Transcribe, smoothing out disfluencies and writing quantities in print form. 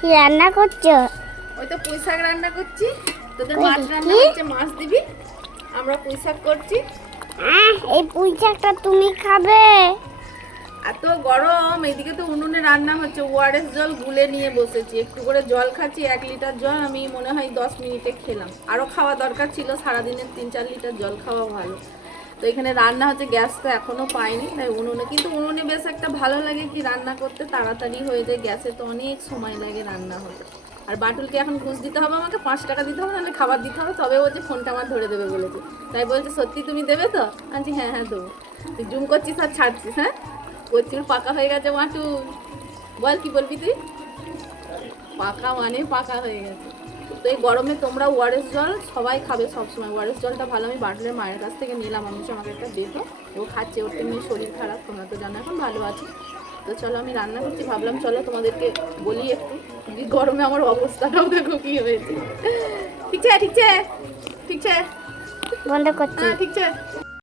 কি রান্না করছো? ওই তো পুঁই শাক রান্না করছি। তোদের মাছ রান্না হচ্ছে, মাছ দিবি। আমরা পুঁই শাক করছি। এই পুঁই শাকটা তুমি খাবে? এত গরম, এদিকে তো উনুনে রান্না হচ্ছে। ওআরএস জল গুলে নিয়ে বসেছি, একটু করে জল খাচ্ছি। 1 লিটার জল আমি মনে হয় 10 মিনিটে খেলাম। আরও খাওয়া দরকার ছিল, সারাদিনের 3-4 লিটার জল খাওয়া ভালো। তো এখানে রান্না হচ্ছে, গ্যাস তো এখনও পাইনি, তাই উনুনে। কিন্তু উনুনে বেশ একটা ভালো লাগে কি রান্না করতে, তাড়াতাড়ি হয়ে যায়। গ্যাসে তো অনেক সময় লাগে রান্না হতে। আর বাটুলকে এখন ঘুষ দিতে হবে, আমাকে 5 টাকা দিতে হবে, নাহলে খাবার দিতে হবে, তবে বলছে ফোনটা আমার ধরে দেবে বলেছে। তাই বলছে সত্যি তুমি দেবে তো? আনছি হ্যাঁ হ্যাঁ দেবো। তুই জুম করছিস আর ছাড়ছিস। হ্যাঁ, প্রচুর পাকা হয়ে গেছে মাটু। বল কি বলবি তুই? পাকা মানে পাকা হয়ে গেছে। তো এই গরমে তোমরা ওআরএস জল সবাই খাবে সবসময়। ওআরএস জলটা ভালো। আমি বাটুলের মায়ের কাছ থেকে নিলাম, আমি আমাকে একটা দিত, ও খাচ্ছে। ওর তেমনি শরীর খারাপ, তোমরা তো জানো, এখন ভালো আছে। তো চলো আমি রান্না করছি, ভাবলাম চলো তোমাদেরকে বলি একটু। গরমে আমার অবস্থাটাও দেখো কি হয়েছে। ঠিক আছে ঠিক আছে ঠিক আছে, বন্ধ করছি। হ্যাঁ ঠিক আছে।